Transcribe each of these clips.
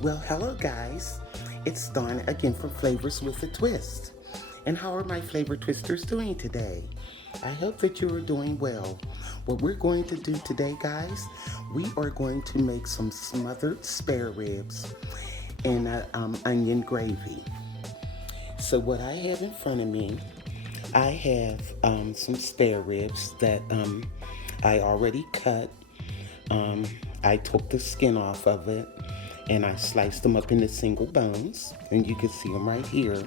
Well, hello guys. It's Dawn again from Flavors with a Twist. And how are my flavor twisters doing today? I hope that you are doing well. What we're going to do today, guys, we are going to make some smothered spare ribs in onion gravy. So what I have in front of me, I have some spare ribs that I already cut. I took the skin off of it and I sliced them up into single bones, and you can see them right here.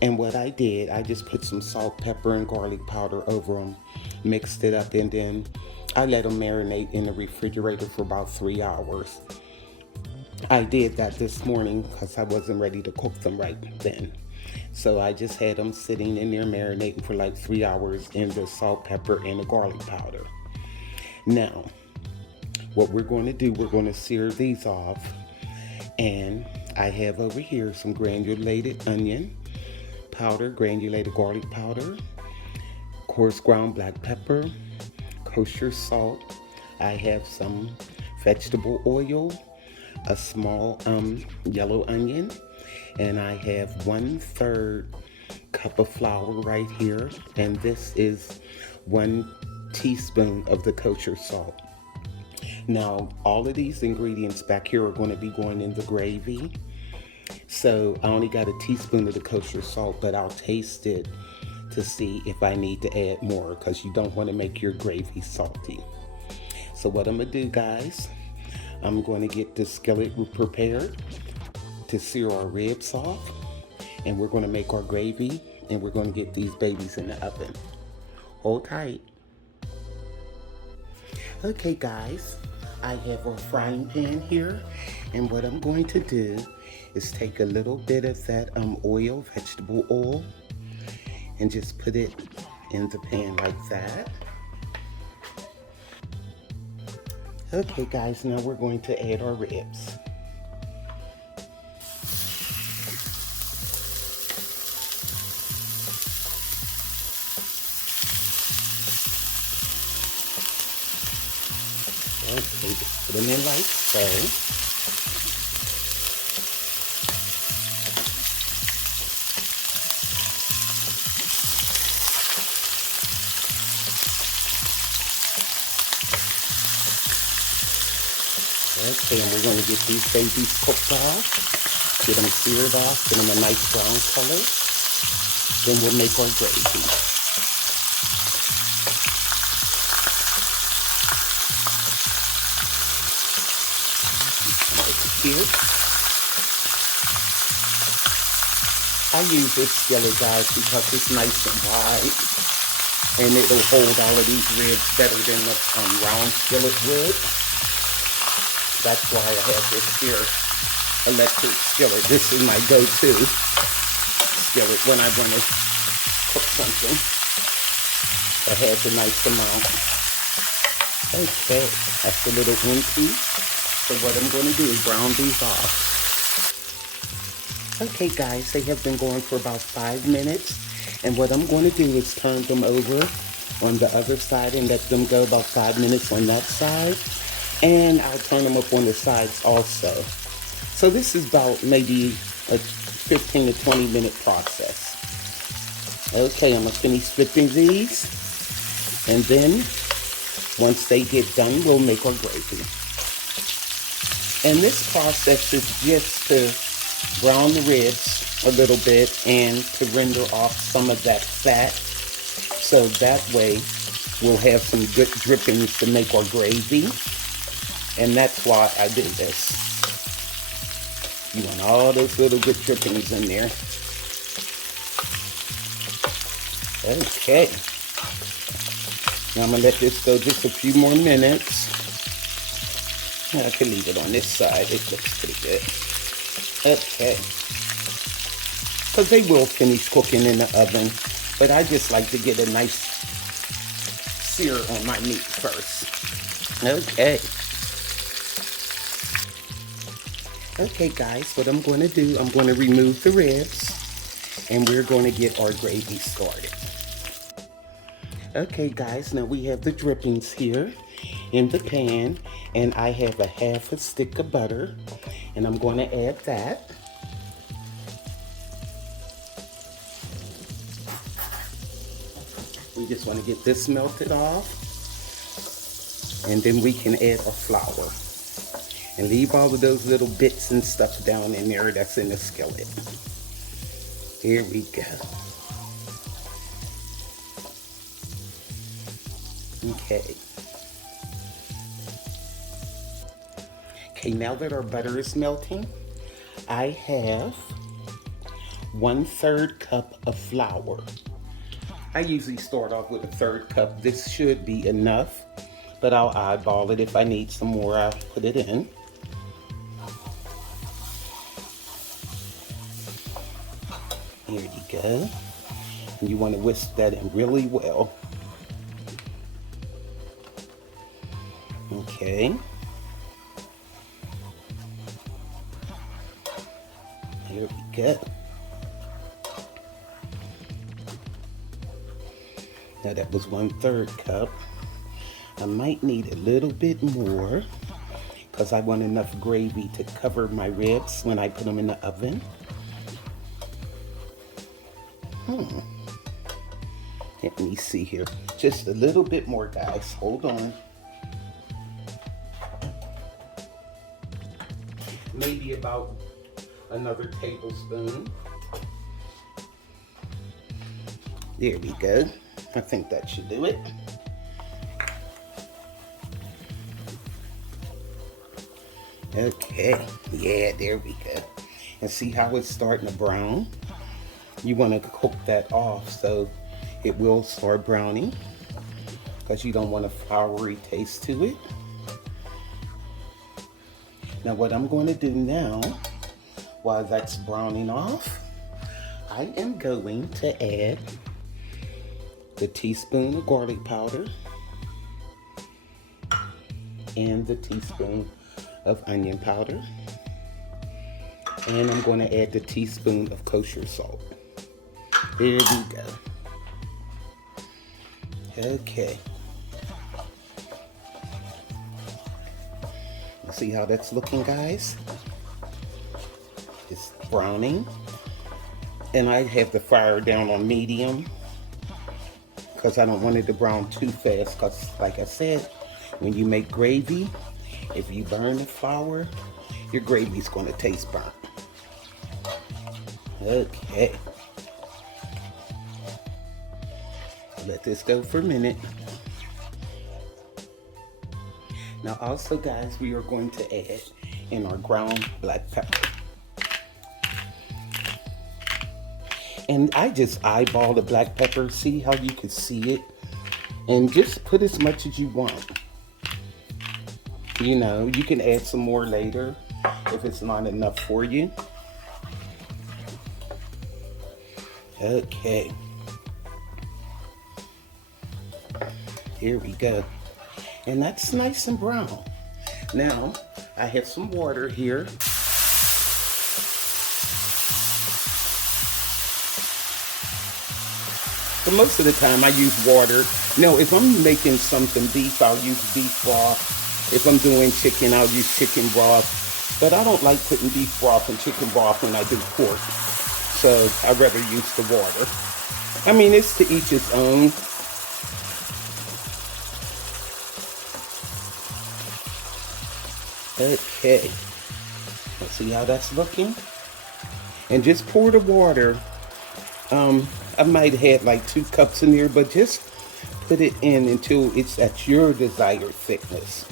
And what I did, I just put some salt, pepper, and garlic powder over them, mixed it up, and then I let them marinate in the refrigerator for about 3 hours. I did that this morning because I wasn't ready to cook them right then. So I just had them sitting in there marinating for like 3 hours in the salt, pepper, and the garlic powder. Now, what we're going to do, we're going to sear these off. And I have over here some granulated onion powder, granulated garlic powder, coarse ground black pepper, kosher salt. I have some vegetable oil, a small yellow onion, and I have 1/3 cup of flour right here. And this is 1 teaspoon of the kosher salt. Now, all of these ingredients back here are going to be going in the gravy. So I only got a teaspoon of the kosher salt, but I'll taste it to see if I need to add more, because you don't want to make your gravy salty. So what I'm going to do, guys, I'm going to get the skillet prepared to sear our ribs off. And we're going to make our gravy, and we're going to get these babies in the oven. Hold tight. Okay, guys. I have a frying pan here, and what I'm going to do is take a little bit of that oil, vegetable oil, and just put it in the pan like that. Okay, guys, now we're going to add our ribs. Okay, just put them in like so. Okay, and we're going to get these babies cooked off, get them seared off, get them a nice brown color. Then we'll make our gravy. Here. I use this skillet, guys, because it's nice and wide, and it'll hold all of these ribs better than the round skillet would. That's why I have this here electric skillet. This is my go-to skillet when I want to cook something that has a nice amount. Okay, that's a little empty. So what I'm going to do is brown these off. Okay, guys, they have been going for about 5 minutes. And what I'm going to do is turn them over on the other side and let them go about 5 minutes on that side. And I'll turn them up on the sides also. So this is about maybe a 15 to 20 minute process. Okay, I'm going to finish flipping these. And then once they get done, we'll make our gravy. And this process is just to brown the ribs a little bit and to render off some of that fat. So that way we'll have some good drippings to make our gravy. And that's why I did this. You want all those little good drippings in there. Okay. Now I'm going to let this go just a few more minutes. I can leave it on this side. It looks pretty good. Okay. Because they will finish cooking in the oven. But I just like to get a nice sear on my meat first. Okay. Okay, guys, what I'm going to do, I'm going to remove the ribs. And we're going to get our gravy started. Okay, guys, now we have the drippings here in the pan, and I have a half a stick of butter, And I'm going to add that. We just want to get this melted off. And then we can add our flour. And leave all of those little bits and stuff down in there that's in the skillet. Here we go. Okay. Okay, now that our butter is melting, I have 1/3 cup of flour. I usually start off with 1/3 cup. This should be enough, but I'll eyeball it. If I need some more, I'll put it in. Here you go. And you want to whisk that in really well. Okay. Here we go. Now that was 1/3 cup. I might need a little bit more because I want enough gravy to cover my ribs when I put them in the oven. Let me see here. Just a little bit more, guys. Hold on. Maybe about another tablespoon. There we go. I think that should do it. Okay, yeah, there we go. And see how it's starting to brown? You want to cook that off so it will start browning, because you don't want a floury taste to it. Now what I'm going to do now, while that's browning off, I am going to add the teaspoon of garlic powder and the teaspoon of onion powder. And I'm going to add the teaspoon of kosher salt. There we go. Okay. See how that's looking, guys? It's browning. And I have the fire down on medium because I don't want it to brown too fast, because like I said, when you make gravy, if you burn the flour, your gravy's going to taste burnt. Okay. Let this go for a minute. Now also, guys, we are going to add in our ground black pepper. And I just eyeball the black pepper. See how you can see it? And just put as much as you want. You know, you can add some more later if it's not enough for you. Okay. Here we go. And that's nice and brown. Now, I have some water here. But most of the time I use water. Now, if I'm making something beef, I'll use beef broth. If I'm doing chicken, I'll use chicken broth. But I don't like putting beef broth and chicken broth when I do pork. So I'd rather use the water. I mean, it's to each his own. Okay. Let's see how that's looking. And just pour the water. I might have had like 2 cups in there, but just put it in until it's at your desired thickness.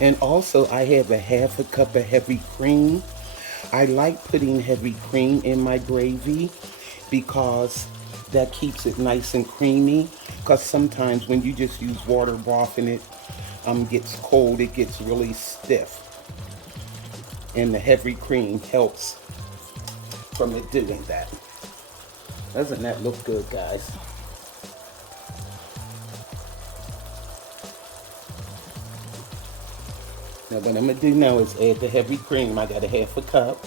And also, I have a 1/2 cup of heavy cream. I like putting heavy cream in my gravy because that keeps it nice and creamy. Because sometimes when you just use water broth and it gets cold, it gets really stiff. And the heavy cream helps from it doing that. Doesn't that look good, guys? Now what I'm going to do now is add the heavy cream. I got a 1/2 cup.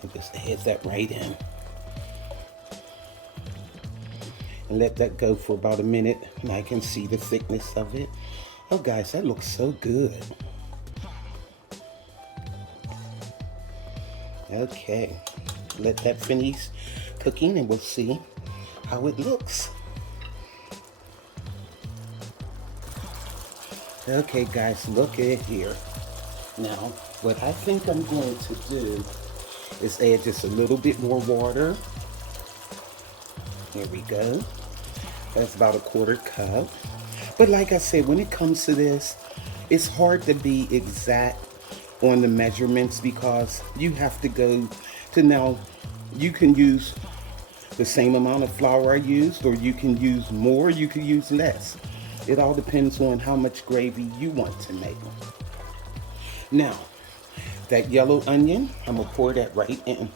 And just add that right in. And let that go for about a minute, and I can see the thickness of it. Oh guys, that looks so good. Okay, let that finish cooking and we'll see how it looks. Okay guys, look at it here. Now, what I think I'm going to do is add just a little bit more water. Here we go. That's about a 1/4 cup. But like I said, when it comes to this, it's hard to be exact on the measurements because you have to go to now, you can use the same amount of flour I used, or you can use more, you can use less. It all depends on how much gravy you want to make. Now, that yellow onion, I'm gonna pour that right in.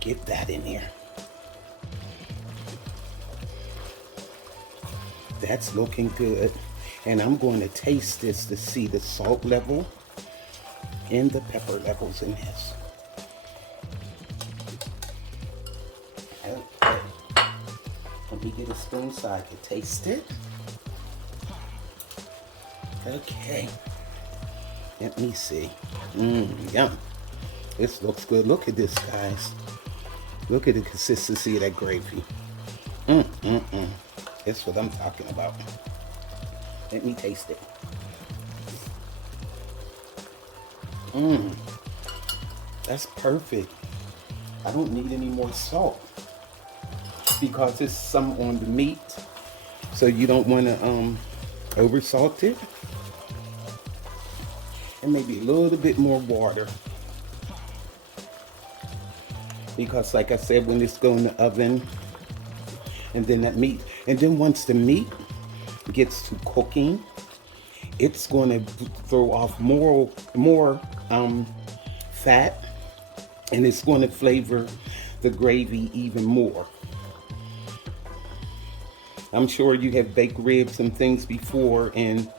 Get that in there. That's looking good. And I'm going to taste this to see the salt level and the pepper levels in this. Okay. Let me get a spoon so I can taste it. Okay. Let me see. Yum. This looks good. Look at this, guys. Look at the consistency of that gravy. That's what I'm talking about. Let me taste it. That's perfect. I don't need any more salt because there's some on the meat, so you don't want to over salt it. And maybe a little bit more water because, like I said, when this goes in the oven, and then that meat, and then once the meat gets to cooking, it's going to throw off more fat, and it's going to flavor the gravy even more. I'm sure you have baked ribs and things before, and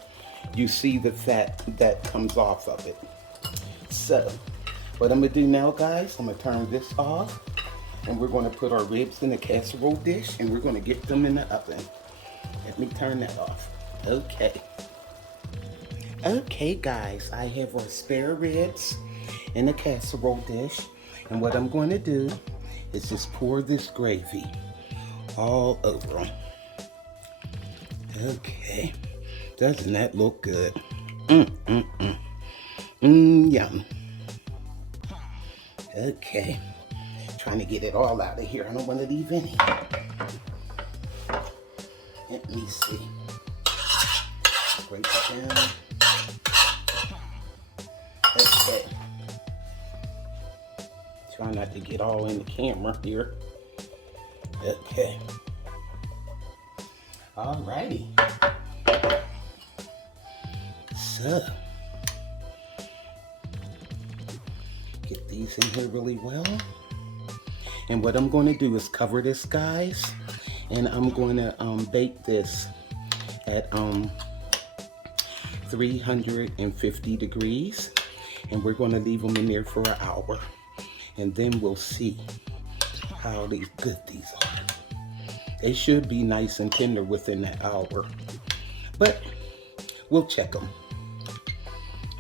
you see the fat that comes off of it. So, what I'm gonna do now, guys, I'm gonna turn this off, and we're gonna put our ribs in a casserole dish, and we're gonna get them in the oven. Let me turn that off. Okay. Okay, guys, I have our spare ribs in a casserole dish, and what I'm going to do is just pour this gravy all over them. Okay. Doesn't that look good? Yum. Okay. Trying to get it all out of here. I don't want to leave any. Let me see. Break it down. Okay. Try not to get all in the camera here. Okay. Alrighty. So, get these in here really well. And what I'm going to do is cover this, guys, and I'm going to bake this at 350 degrees, and we're going to leave them in there for an hour, and then we'll see how good these are. They should be nice and tender within that hour, but we'll check them.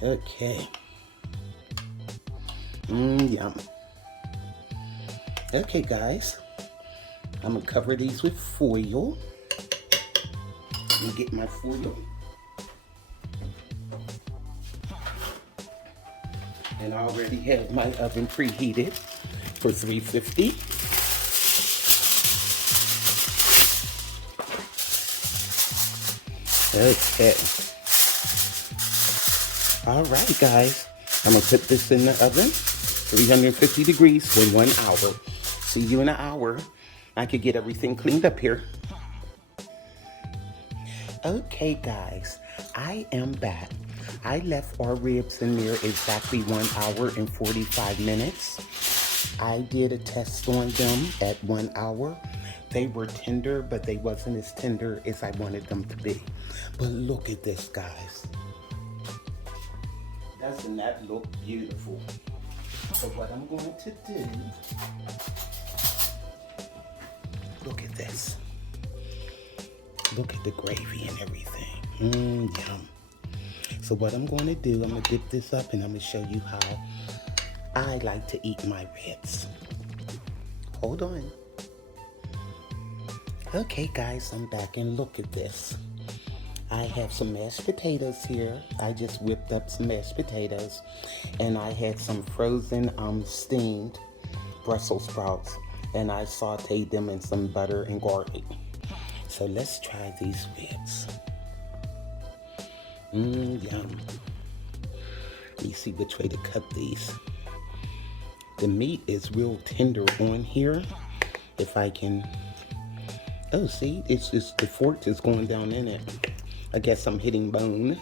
Okay. Yum. Okay, guys, I'm gonna cover these with foil. Let me get my foil. And I already have my oven preheated for 350. Okay. All right, guys. I'm gonna put this in the oven, 350 degrees for 1 hour. See you in an hour. I could get everything cleaned up here. Okay, guys, I am back. I left our ribs in there exactly 1 hour and 45 minutes. I did a test on them at 1 hour. They were tender, but they wasn't as tender as I wanted them to be. But look at this, guys. Doesn't that look beautiful? So what I'm going to do, look at this. Look at the gravy and everything. Yum. So what I'm going to do, I'm going to dip this up and I'm going to show you how I like to eat my ribs. Hold on. Okay guys, I'm back and look at this. I have some mashed potatoes here. I just whipped up some mashed potatoes, and I had some frozen steamed Brussels sprouts, and I sauteed them in some butter and garlic. So let's try these ribs. Yum. Let me see which way to cut these. The meat is real tender on here. If I can, oh see, it's just the fork is going down in it. I guess I'm hitting bone.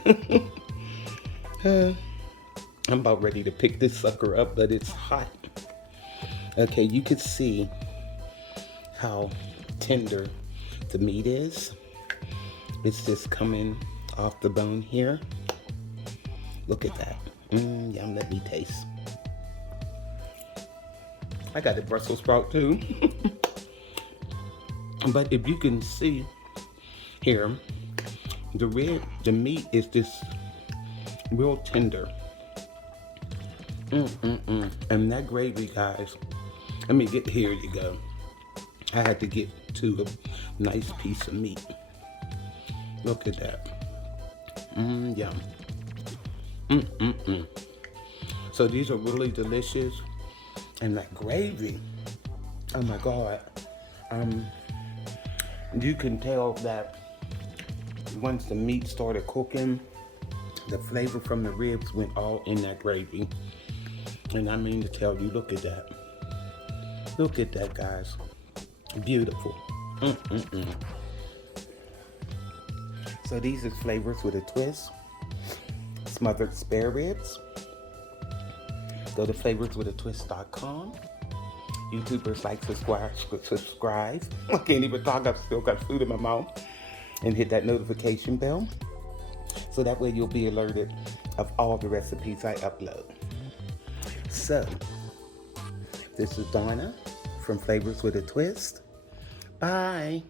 I'm about ready to pick this sucker up, but it's hot. Okay, you can see how tender the meat is. It's just coming off the bone here. Look at that. Yum, let me taste. I got the Brussels sprout too. But if you can see here, the meat is just real tender. And that gravy, guys, I mean, here you go. I had to get to a nice piece of meat. Look at that. Yum. So these are really delicious. And that gravy, oh my God. You can tell that once the meat started cooking, the flavor from the ribs went all in that gravy. And I mean to tell you, look at that. Look at that, guys. Beautiful. So these are flavors with a twist. Smothered spare ribs. Go to flavorswithatwist.com. YouTubers like subscribe. I can't even talk, I've still got food in my mouth. And hit that notification bell. So that way you'll be alerted of all the recipes I upload. So, this is Donna from Flavors with a Twist. Bye.